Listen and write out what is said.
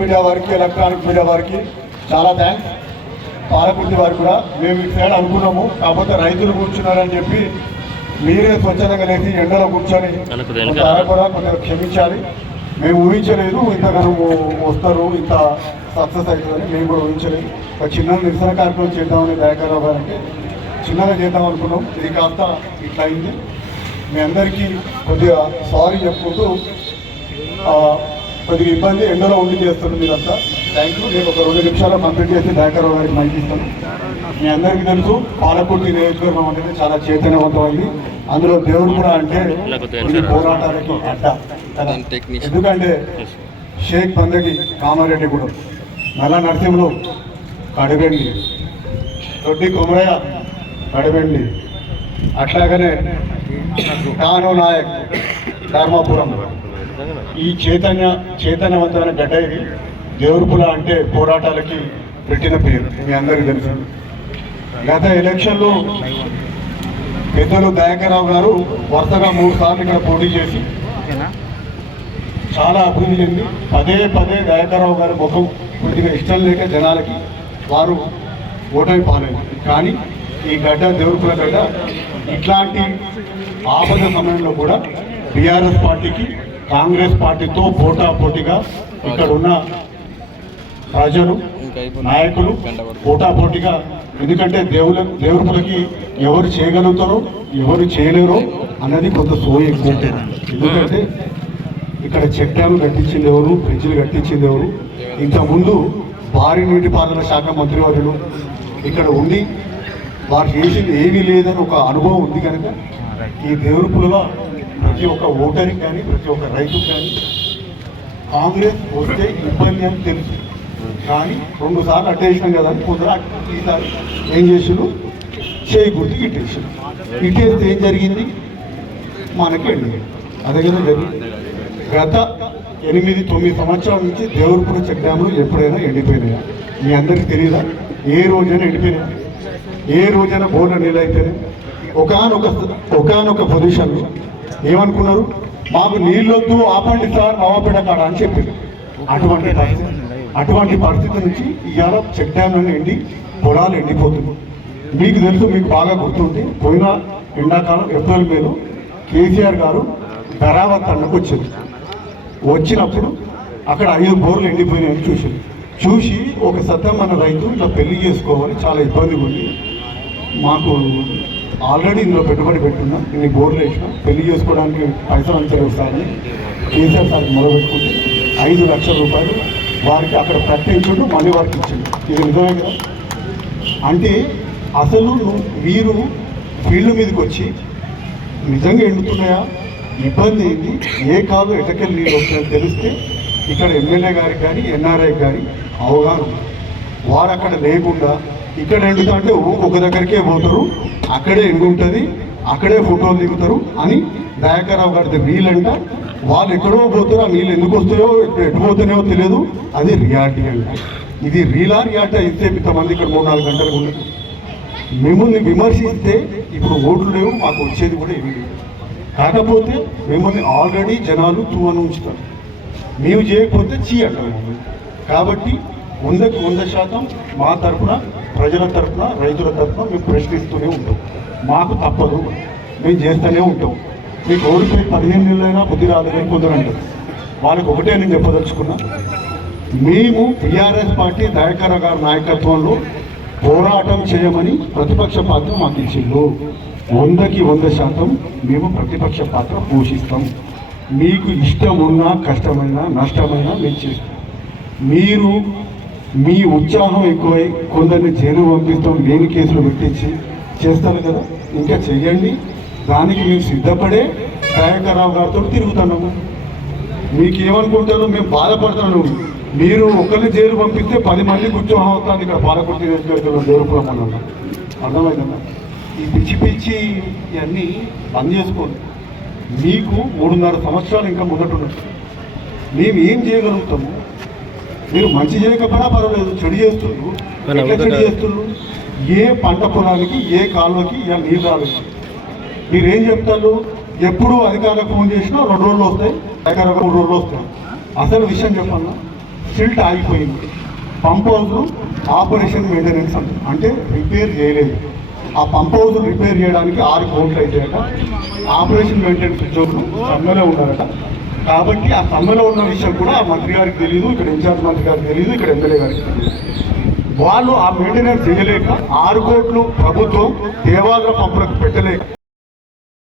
Media వారికి electronic media వారికి చాలా థ్యాంక్స్ పాలకుర్తి వారికి కూడా మేము ఇటు సైడ్ అనుకున్నాము. కాకపోతే రైతులు కూర్చున్నారని చెప్పి మీరే స్వచ్ఛందంగా లేచి ఎండలో కూర్చొని కూడా కొంచెం క్షమించాలి. మేము ఊహించలేదు ఇంతగానో వస్తారు ఇంత సక్సెస్ అవుతుందని మేము కూడా ఊహించలేదు. ఒక చిన్న నిరసన కార్యక్రమం చేద్దామని దయాకర్రావు గారికి చిన్నగా చేద్దాం అనుకున్నాం. ఇది కాస్త ఇట్లా అయింది. మీ అందరికీ కొద్దిగా సారీ చెప్పుకుంటూ కొద్దిగా ఇబ్బంది ఎండలో ఉండి చేస్తున్నాం మీరంతా. థ్యాంక్ యూ నేను ఒక రెండు నిమిషాలు కంప్లీట్ చేసి దయాకర్రావు గారికి మైక్ ఇస్తాను. మీ అందరికీ తెలుసు పాలకుర్తి నియోజకవర్గం అంటేనే చాలా చైతన్యవంతమైంది. అందులో దేవుడు కూడా అంటే. పోరాటాలకి అడ్డ. ఎందుకంటే షేక్ బందగి కామారెడ్డి కూడా నల్ల నరసింహులు కడవెండి. దొడ్డి కొమరయ్య కడవెండి. అట్లాగనే కాను నాయక్ ధర్మాపురం. ఈ చైతన్య చైతన్యవంతమైన గడ్డ ఇది. దేవుడుపుల అంటే పోరాటాలకి పెట్టిన పేరు. మీ అందరికీ తెలుసు. గత ఎలక్షన్లో పెద్దలు దయాకర్రావు గారు వరుసగా మూడు సార్లు ఇక్కడ పోటీ చేసి చాలా అభివృద్ధి చెంది పదే పదే దయాకర్రావు గారి ముఖం కొద్దిగా ఇష్టం లేక జనాలకి వారు ఓటమి పాలేదు. కానీ ఈ గడ్డ దేవుడుకుల గడ్డ ఇట్లాంటి ఆపద సమయంలో కూడా బీఆర్ఎస్ పార్టీకి కాంగ్రెస్ పార్టీతో పోటా పోటీగా ఇక్కడ ఉన్న ప్రజలు నాయకులు పోటాపోటీగా ఎందుకంటే దేవుల దేవుడికి ఎవరు చేయగలుగుతారో ఎవరు చేయలేరో అన్నది కొంత సోయి ఎక్కువ ఎందుకంటే ఇక్కడ చెక్ డ్యామ్ కట్టించింది ఎవరు బ్రిడ్జిలు కట్టించింది ఎవరు. ఇంతకుముందు భారీ నీటిపారుదల శాఖ మంత్రివర్యులు ఇక్కడ ఉండి వారు చేసింది ఏమీ లేదని ఒక అనుభవం ఉంది కనుక ఈ దేవుడుపులలో ప్రతి ఒక్క ఓటరికి కానీ ప్రతి ఒక్క రైతు కానీ కాంగ్రెస్ వస్తే ఇబ్బంది అని తెలుసు. కానీ రెండు సార్లు అట్టేసినాం కదా అని కొందరు ఈసారి ఏం చేసిండు చేయి గుర్తు ఇట్టేసాడు ఇట్టేస్తే ఏం జరిగింది? మనకి ఎండింది అదే కదా జరిగింది. గత ఎనిమిది తొమ్మిది సంవత్సరాల నుంచి దేవరపుర చెక్ డ్యాములు ఎప్పుడైనా ఎండిపోయినాయా? మీ అందరికీ తెలియదా ఏ రోజైనా ఎండిపోయినాయి? ఏ రోజైనా బోర్ల నీళ్ళు అయిపోయినాయి ఒకనొక ఒకనొక పొజిషన్లో ఏమనుకున్నారు? మాకు నీళ్ళొద్దు ఆపండి సార్ నవాపేట కాడ అని చెప్పింది అటువంటి పరిస్థితి అటువంటి పరిస్థితి నుంచి ఇవాళ చెక్ డ్యామ్లను ఎండి పొలాలు ఎండిపోతుంది మీకు తెలుసు మీకు బాగా గుర్తుంది పోయిన ఎండాకాలం ఏప్రిల్ మేలో కేసీఆర్ గారు ధరావత్ అన్నకు వచ్చింది వచ్చినప్పుడు అక్కడ ఐదు బోర్లు ఎండిపోయినాయని చూసి చూసి ఒక సత్యమైన రైతు ఇట్లా పెళ్ళి చేసుకోవాలి చాలా ఇబ్బందిగా ఉంది. మాకు ఆల్రెడీ ఇందులో పెట్టుబడి పెట్టున్నా ఇన్ని బోర్లు వేసినా పెళ్ళి చేసుకోవడానికి పైసలు అంతా వస్తాయని కేసీఆర్ సార్ మొదలుపెట్టుకుంటే ఐదు లక్షల రూపాయలు వారికి అక్కడ ప్రకటించుకుంటూ మళ్ళీ వారికి ఇచ్చింది ఇది నిజమే కదా? అంటే అసలు మీరు ఫీల్డ్ మీదకి వచ్చి నిజంగా ఎండుతున్నాయా? ఇబ్బంది ఏంటి? ఏ కాదు ఎటకెళ్ళి నీళ్ళు వస్తుందో తెలిస్తే ఇక్కడ ఎమ్మెల్యే గారికి కానీ ఎన్ఆర్ఐ కానీ అవగాహన ఉంది. వారు అక్కడ లేకుండా ఇక్కడ ఎండుతా అంటే ఒక దగ్గరికే పోతారు అక్కడే ఎండుంటుంది అక్కడే ఫోటోలు దిగుతారు అని దయాకరావు గారిది నీళ్ళంట వాళ్ళు ఎక్కడో పోతారో ఆ నీళ్ళు ఎందుకు వస్తాయో ఎటు పోతున్నాయో తెలియదు. అది రియాలిటీ అంట. ఇది రీలా రియాలిటీ అయితే ఇంతమంది ఇక్కడ మూడు నాలుగు గంటలు ఉండదు మిమ్మల్ని విమర్శిస్తే ఇప్పుడు ఓట్లు లేవు మాకు వచ్చేది కూడా ఏమి లేదు. కాకపోతే మిమ్మల్ని ఆల్రెడీ జనాలు తూ అని ఉంచుతారు. మేము చేయకపోతే చీ అంటారు. కాబట్టి వందకు వంద శాతం మా తరపున ప్రజల తరపున రైతుల తరఫున మేము ప్రశ్నిస్తూనే ఉంటాం. మాకు తప్పదు. మేము చేస్తూనే ఉంటాం. మీకు ఓడిపోయి పదిహేను నెలలైనా బుద్ధి రాలేదని కొందరు అంటారు. వాళ్ళకి ఒకటే నేను చెప్పదలుచుకున్నా. మేము టీఆర్ఎస్ పార్టీ దయాకర గారి నాయకత్వంలో పోరాటం చేయమని ప్రతిపక్ష పాత్ర మాకు ఇచ్చిండు వందకి వంద శాతం మేము ప్రతిపక్ష పాత్ర పోషిస్తాం. మీకు ఇష్టం ఉన్నా కష్టమైనా నష్టమైనా మేము చేస్తాం. మీరు మీ ఉత్సాహం ఎక్కువై కొందరిని జైలు పంపిస్తాం లేని కేసులు పెట్టించి చేస్తారు కదా? ఇంకా చెయ్యండి. దానికి మేము సిద్ధపడే దయాకరావు గారితో తిరుగుతున్నాము. మీకేమనుకుంటారో మేము బాధపడుతున్నాను మీరు ఒకరిని జైలు పంపిస్తే పది మంది ఉత్సాహం అవుతాను ఇక్కడ పాలకుర్తి నియోజకవర్గంలో అర్థమైందమ్మా ఈ పిచ్చి పిచ్చి ఇవన్నీ బంద్ చేసుకోండి. మీకు మూడున్నర సంవత్సరాలు ఇంకా ముందటున్నట్టు మేము ఏం చేయగలుగుతాము? మీరు మంచి చేయకపోయినా పర్వాలేదు చెడు చేస్తున్నారు ఎట్లా చెడు చేస్తున్నారు ఏ పంట పొలానికి ఏ కాలువకి ఇక నీళ్ళు రాలేదు. మీరేం చెప్తారు? ఎప్పుడు అధికారులకు ఫోన్ చేసినా రెండు రోజులు వస్తాయి అధికారులకు మూడు రోజులు వస్తాయి. అసలు విషయం చెప్పన్నా సిల్ట్ ఆగిపోయింది. పంప్ హౌస్ ఆపరేషన్ మెయింటెనెన్స్ అంట. అంటే రిపేర్ చేయలేదు. ఆ పంప్ హౌస్ రిపేర్ చేయడానికి ఆరు కోట్లు అయితాయట. ఆపరేషన్ మెయింటెనెన్స్ ఉద్యోగులు సమ్మెలో ఉన్నారట. కాబట్టి ఆ సమ్మెలో ఉన్న విషయం కూడా ఆ మంత్రి గారికి తెలియదు ఇక్కడ ఇన్ఛార్జ్ మంత్రి గారికి తెలియదు ఇక్కడ ఎమ్మెల్యే గారికి తెలియదు వాళ్ళు ఆ మెయింటెనెన్స్ చేయలేక ఆరు కోట్లు ప్రభుత్వం దేవాలయ పంపులకు పెట్టలేక